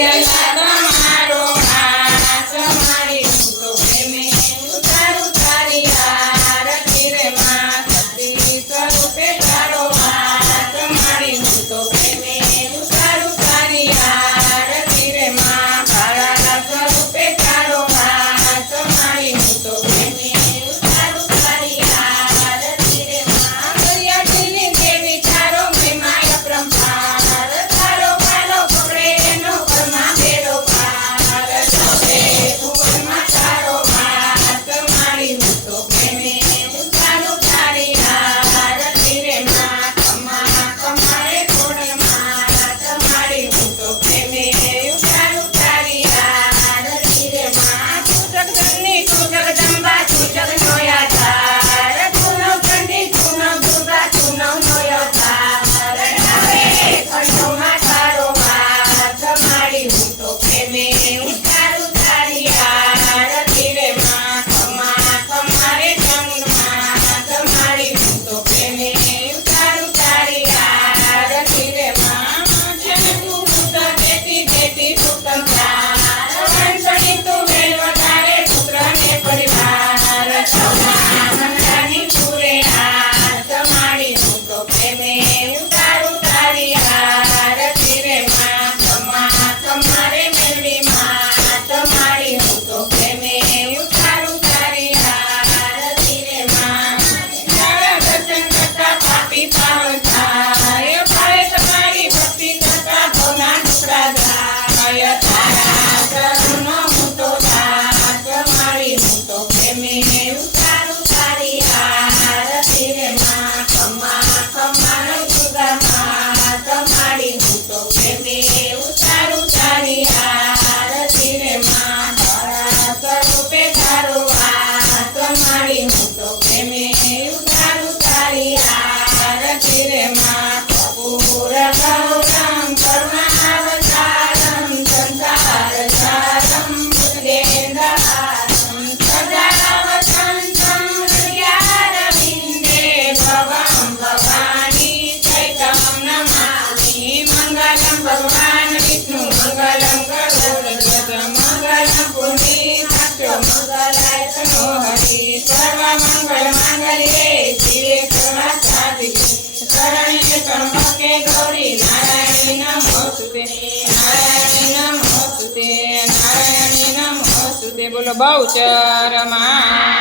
તમારો હાથ મારી હું તો પ્રેમે ઉતારું તારી આરતી રે માં શક્તિ સ્વરૂપે તારો હાથ મારી હું તો પ્રેમે ઉતારું તારી આરતી રે માં કાળા સ્વરૂપે તારો હાથ મારી હું તો પ્રેમે ઉતારું તારી આરતી રે માં દરિયાની દેવી તારો મહિમા અપરંપાર તારો પાલો પકડે એનો ઘરમાં બેડો પાર સૌએ ભુવનમાં તારો હાથ મારી હું તો પ્રેમે ઉતારું તારી આરતી રે માં ખમા ખમારે ખોડલમાં તમારી હું તો પ્રેમે ઉતારું તારી આરતી રે માં તું જગદંબી તું જગદંબા તું જગનોયા તાર તું નવચંડી તું નવદુર્ગા તું નવનોયા તાર હવે ખંડોમાં તારો હાથ મારી હું તો પ્રેમે ઉતારું તારી આરતી રે માં ખમા ખમારે ચામુંડમાં તમારી હું તો પ્રેમે ઉતારું તારી આરતી રે માં જેને તું પુત્ર દેતી દેતી પુત્ર ચાર વંશણી તું વેલ વધારે પુત્રને પરિવાર સૌના મનડાની પૂરે હાથ મારી હું તો પ્રેમે ઉતારું તારી આરતી રે માં ખમા ખમારે મેળવી માં તમારી હું તો પ્રેમે ઉતારું તારી આરતી રે માં તારા દર્શન કરતા પાપી પાવન થાય ફળે તમારી ભક્તિ કરતા ભવના ટુકડા જાય તારા ચરણનો હું તો દાસ મારી હું તો પ્રેમે ઉતારું તારી આરતી રે માં ખમા ખમારે દુર્ગા માં તમારી હું તો પ્રેમે ઉતારું તારી આરતી રે માં તારા સ્વરૂપે તારો હાથ મારી હું તો પ્રેમે ઉતારું તારી આરતી રે માં કપૂર ગૌરમ કરુણાવતારમ સંસાર સારમ બુદ્ધેન્દ્રહારમ સદાવસંતમ હૃદયારવિંદે ભવં ભવાની ચૈતમ નમામિ મંગલમ ભગવાન વિષ્ણુ મંગલમ ગરુડધ્વજ મંગલમ પુંડી સાક્ષો મંગલાય તનો હરિ સર્વ મંગળ માંગલ્યે શિવે સર્વાસાધિકે શરણ્ય ત્રંબકે ગૌરી નારાયણી નમોસ્તુતે નારાયણી નમોસ્તુતે નારાયણી નમોસ્તુતે બોલો બહુચર માં